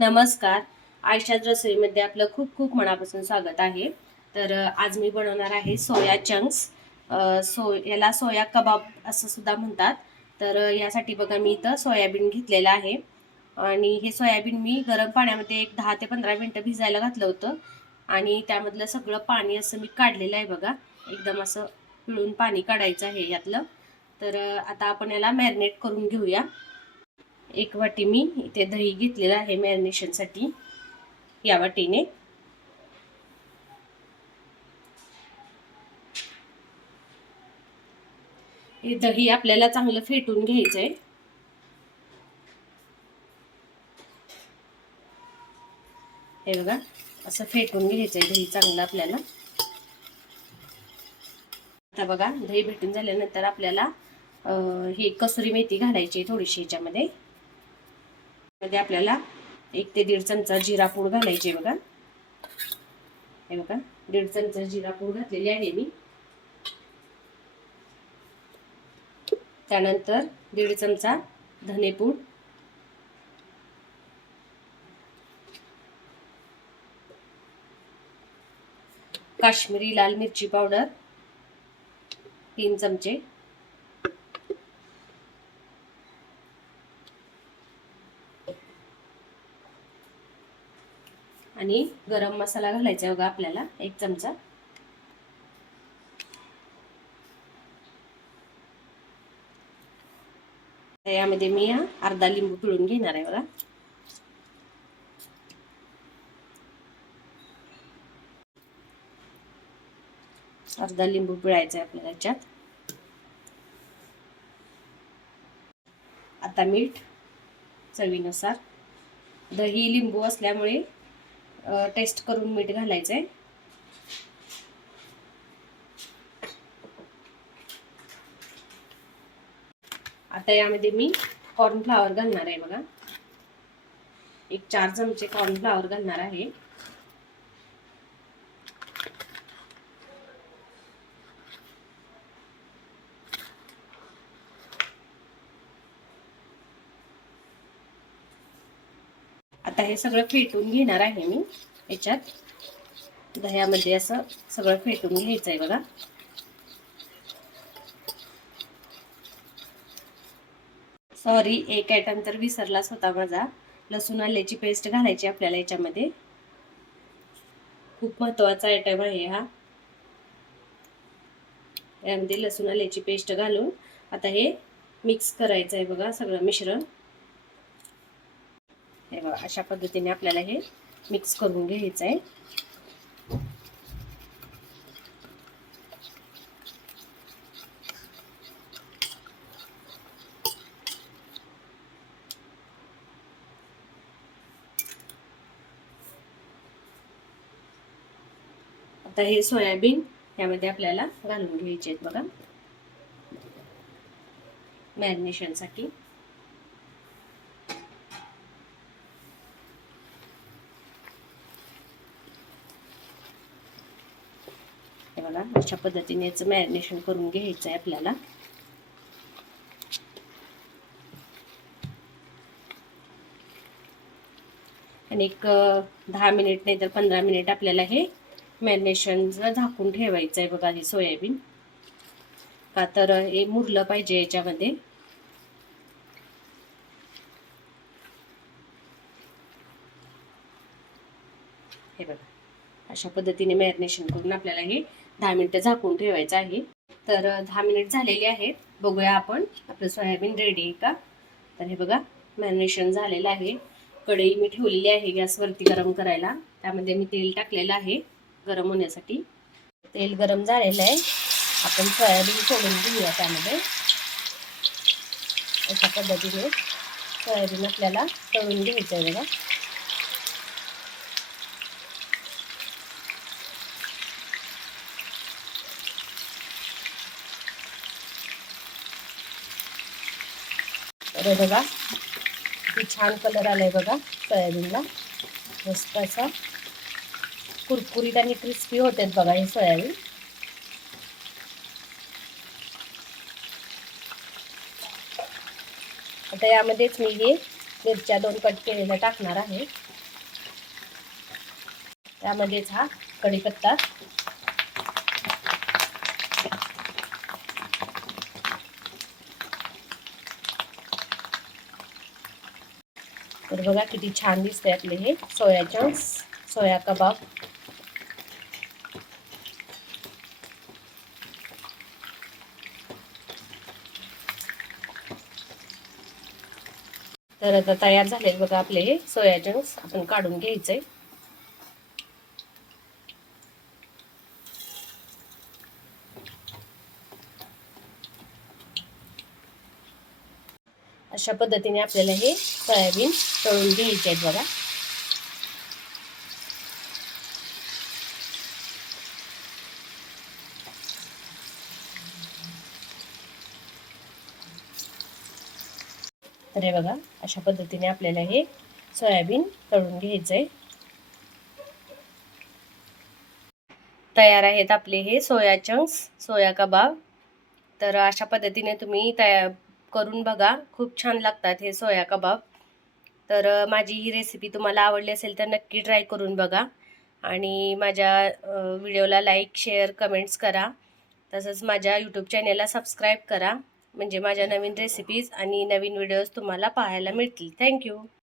नमस्कार. आयशाच रसोईमध्ये आपलं खूप खूप मनापासून स्वागत आहे. तर आज मी बनवणार आहे सोया चंक्स. याला सोया कबाब असं सुद्धा म्हणतात. तर यासाठी बघा मी इथं सोयाबीन घेतलेलं आहे आणि हे सोयाबीन मी गरम पाण्यामध्ये एक 10 ते 15 मिनिटं भिजायला घातलं होतं आणि त्यामधलं सगळं पाणी असं मी काढलेलं आहे बघा. एकदम असं पिळून पाणी काढायचं आहे यातलं. तर आता आपण याला मॅरिनेट करून घेऊया. एक वाटी मी इथे दही घेतलेलं आहे मॅरिनेशनसाठी या वाटीने. हे दही आपल्याला चांगलं फेटून घ्यायचंय. हे बघा असं फेटून घ्यायचंय दही चांगलं आपल्याला. आता बघा दही भेटून झाल्यानंतर आपल्याला ही कसुरी मेथी घालायची थोडीशी ह्याच्यामध्ये. मध्ये आपल्याला 1 ते 1.5 चमचा जिरा पूड घालायची बघा. हे बघा 1.5 चमचा जिरा पूड घातलेली आहे मी. त्यानंतर 1.5 चमचा धनेपूड, काश्मीरी लाल मिरची पावडर 3 चमचे, आणि गरम मसाला घालायचा बघा आपल्याला 1 चमचा. यामध्ये मी अर्धा लिंबू पिळून घेणार आहे बघा. अर्धा लिंबू पिळायचा आहे आपल्याला याच्यात. आता मीठ चवीनुसार. दही लिंबू असल्यामुळे टेस्ट करून मीठ घालायचंय. आता यामध्ये मी कॉर्नफ्लॉवर घालणार आहे बघा. एक 4 चमचे कॉर्नफ्लॉवर घालणार आहे. आता हे सगळं फेटून घेणार आहे मी याच्यात. दह्यामध्ये असं सगळं फेटून घ्यायचं आहे बघा. सॉरी, एक आयटम तर विसरलाच होता माझा. लसूण आल्याची पेस्ट घालायची आपल्याला याच्यामध्ये. खूप महत्त्वाचा आयटम आहे हा. यामध्ये लसूण आल्याची पेस्ट घालून आता हे मिक्स करायचं आहे बघा सगळं मिश्रण. हे बघा अशा पद्धतीने आपल्याला हे मिक्स करून घ्यायचं आहे. आता हे सोयाबीन यामध्ये आपल्याला घालून घ्यायचे आहेत बघा मॅरिनेशनसाठी. हे बघा अशा पद्धतीने याचं मॅरिनेशन करून घ्यायचं आहे आपल्याला. आणि एक 10 मिनिट नाही तर 15 मिनिट आपल्याला हे मॅरिनेशन झाकून ठेवायचं आहे बघा. हे सोयाबीन का तर हे मुरलं पाहिजे याच्यामध्ये. हे बघा अशा पद्धतीने मॅरिनेशन करून आपल्याला हे 10 मिनिटं झाकून ठेवायचं आहे. तर 10 मिनिट झालेली आहेत. बघूया आपण आपलं सोयाबीन रेडी आहे का. तर हे बघा मॅरिनेशन झालेलं आहे. कढई मी ठेवलेली आहे गॅसवरती गरम करायला. त्यामध्ये मी तेल टाकलेलं आहे गरम होण्यासाठी. तेल गरम झालेलं आहे. आपण सोयाबीन सोडून घेऊया त्यामध्ये. अशा पद्धतीने सोयाबीन आपल्याला तळून घ्यायचं आहे बघा. तर बघा किती छान कलर आलाय बघा सोयाबीनला. मस्त असा कुरकुरीत आणि क्रिस्पी होतात बघा हे सोयाबीन. आता यामध्येच मी हे मिरच्या 2 कट केलेल्या टाकणार आहे. त्यामध्येच हा कढीपत्ता, तर बघा किती छान दिसते आपले हे सोया चंक्स, सोया कबाब. तर आता तयार झाले बघा आपले हे सोया चंक्स. आपण काढून घ्यायचे. अशा पद्धतीने आपल्याला हे सोयाबीन तळून घ्यायचे आहेत बघा. तर हे बघा अशा पद्धतीने आपल्याला हे सोयाबीन तळून घ्यायचंय. तयार आहेत आपले हे सोया चंक्स, सोया कबाब. तर अशा पद्धतीने तुम्ही तयार करून बघा, खूप छान लागतात हे सोया कबाब. तर माझी ही रेसिपी तुम्हाला आवडली असेल तर नक्की ट्राय करून बघा आणि माझ्या व्हिडिओला लाईक, शेअर, कमेंट्स करा. तसंच माझ्या यूट्यूब चॅनेलला सबस्क्राईब करा, म्हणजे माझ्या नवीन रेसिपीज आणि नवीन व्हिडिओज तुम्हाला पाहायला मिळतील. थँक्यू.